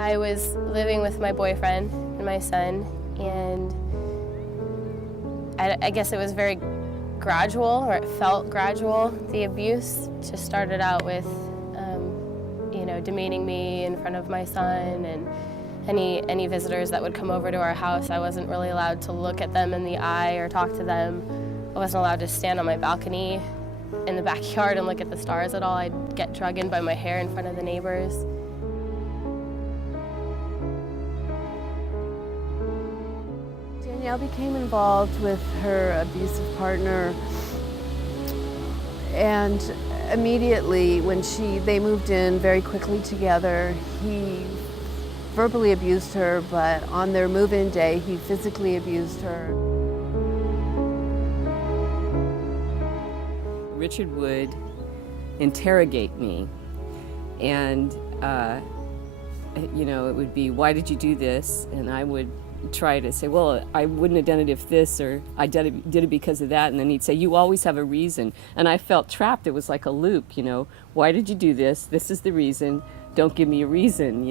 I was living with my boyfriend and my son, and I guess it was very gradual, or it felt gradual. The abuse just started out with, demeaning me in front of my son, and any visitors that would come over to our house, I wasn't really allowed to look at them in the eye or talk to them. I wasn't allowed to stand on my balcony in the backyard and look at the stars at all. I'd get drug in by my hair in front of the neighbors. Danielle became involved with her abusive partner, and immediately when they moved in very quickly together, he verbally abused her, but on their move-in day, he physically abused her. Richard would interrogate me, and it would be, why did you do this? And I would try to say, well, I wouldn't have done it if this, or I did it because of that. And then he'd say, you always have a reason. And I felt trapped. It was like a loop, why did you do this? This is the reason. Don't give me a reason,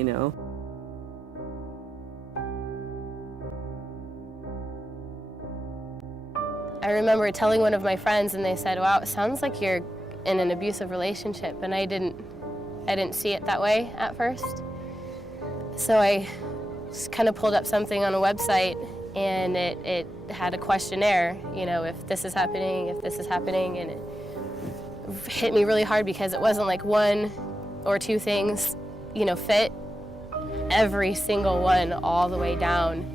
I remember telling one of my friends, and they said, wow, it sounds like you're in an abusive relationship. And I didn't see it that way at first. So I just kind of pulled up something on a website, and it had a questionnaire, if this is happening, and it hit me really hard because it wasn't like one or two things, fit. Every single one all the way down.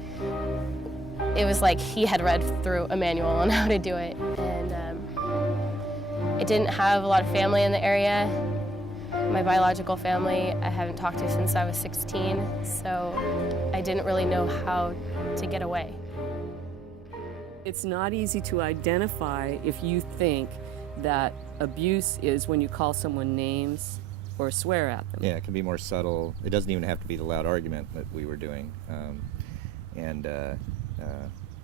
It was like he had read through a manual on how to do it. And I didn't have a lot of family in the area. My biological family I haven't talked to since I was 16, so I didn't really know how to get away. It's not easy to identify if you think that abuse is when you call someone names or swear at them. Yeah, it can be more subtle. It doesn't even have to be the loud argument that we were doing.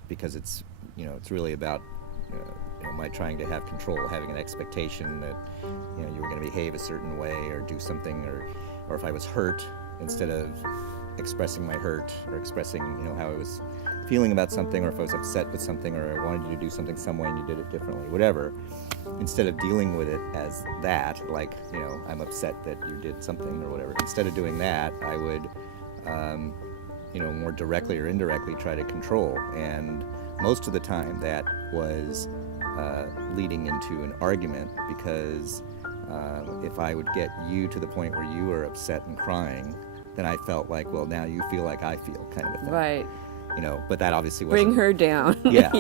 Because it's really about my trying to have control, having an expectation that you were going to behave a certain way or do something, or if I was hurt, instead of expressing my hurt or expressing how I was feeling about something, or if I was upset with something, or I wanted you to do something some way and you did it differently, whatever, instead of dealing with it as that, like I'm upset that you did something or whatever, instead of doing that, I would more directly or indirectly try to control. And most of the time that was leading into an argument, because if I would get you to the point where you were upset and crying, then I felt like, well, now you feel like I feel, kind of a thing. Right. But that obviously wasn't. Bring her down, Yeah.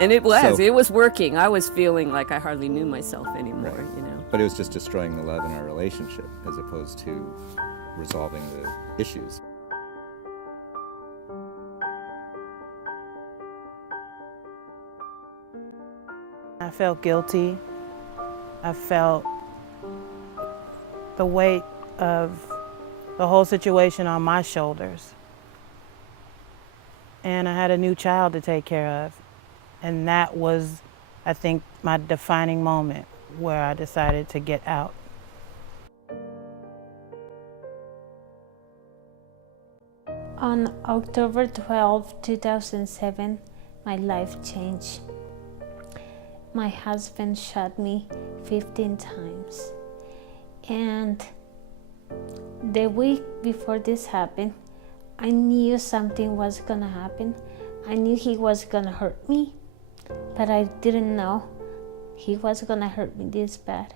And it was working. I was feeling like I hardly knew myself anymore, Right. But it was just destroying the love in our relationship as opposed to resolving the issues. I felt guilty. I felt the weight of the whole situation on my shoulders. And I had a new child to take care of. And that was, I think, my defining moment where I decided to get out. On October 12, 2007, my life changed. My husband shot me 15 times. And the week before this happened, I knew something was gonna happen. I knew he was gonna hurt me, but I didn't know he was gonna hurt me this bad.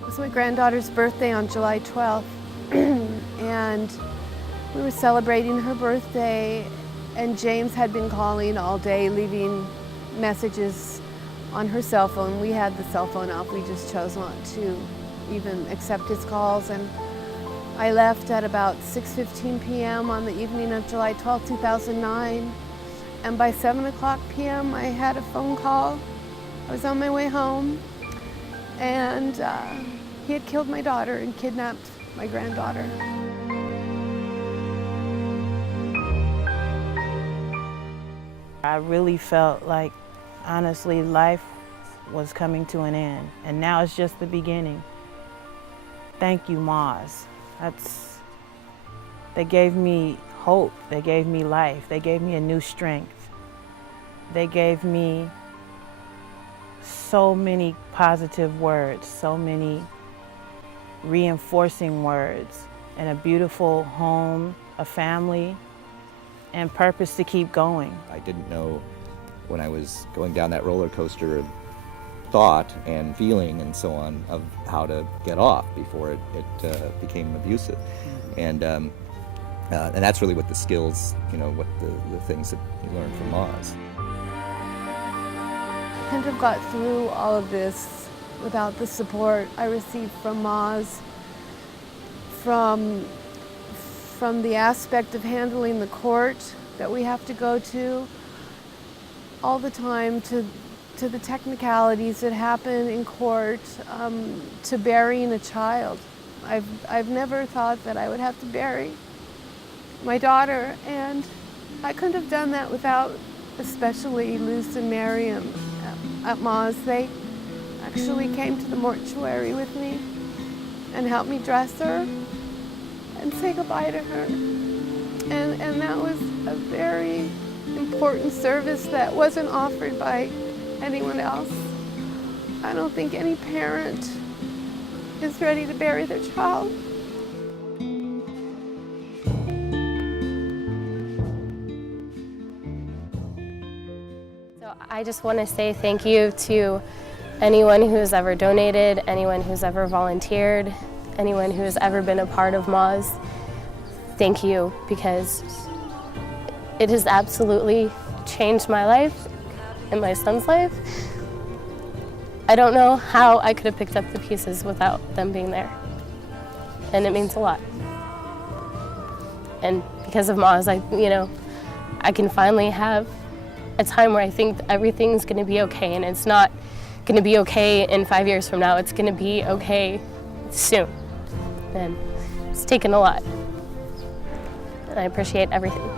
It was my granddaughter's birthday on July 12th, and we were celebrating her birthday, and James had been calling all day, leaving messages on her cell phone. We had the cell phone off, we just chose not to even accept his calls. And I left at about 6:15 p.m. on the evening of July 12, 2009. And by 7:00 p.m. I had a phone call. I was on my way home, and he had killed my daughter and kidnapped my granddaughter. I really felt like, honestly, life was coming to an end, and now it's just the beginning. thank you, Moz. They gave me hope, they gave me life, they gave me a new strength. They gave me so many positive words, so many reinforcing words, and a beautiful home, a family, and purpose to keep going. I didn't know when I was going down that roller coaster of thought and feeling and so on of how to get off before it became abusive. And that's really what the skills, what the things that you learn from Moz. I couldn't have got through all of this without the support I received from Moz, from the aspect of handling the court that we have to go to all the time, to the technicalities that happen in court, to burying a child. I've never thought that I would have to bury my daughter, and I couldn't have done that without especially Luz and Miriam at Moz. They actually came to the mortuary with me and helped me dress her and say goodbye to her. And that was a very important service that wasn't offered by anyone else. I don't think any parent is ready to bury their child. So I just want to say thank you to anyone who's ever donated, anyone who's ever volunteered, anyone who's ever been a part of Moz. Thank you, because it has absolutely changed my life and my son's life. I don't know how I could have picked up the pieces without them being there. And it means a lot. And because of Moz, I can finally have a time where I think everything's gonna be okay, and it's not gonna be okay in 5 years from now, it's gonna be okay soon. And it's taken a lot. And I appreciate everything.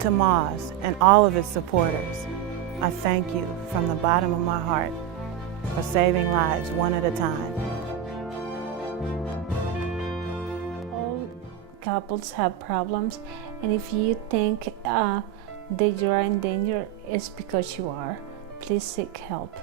To Moz and all of its supporters, I thank you from the bottom of my heart for saving lives one at a time. All couples have problems, and if you think that you are in danger, it's because you are. Please seek help.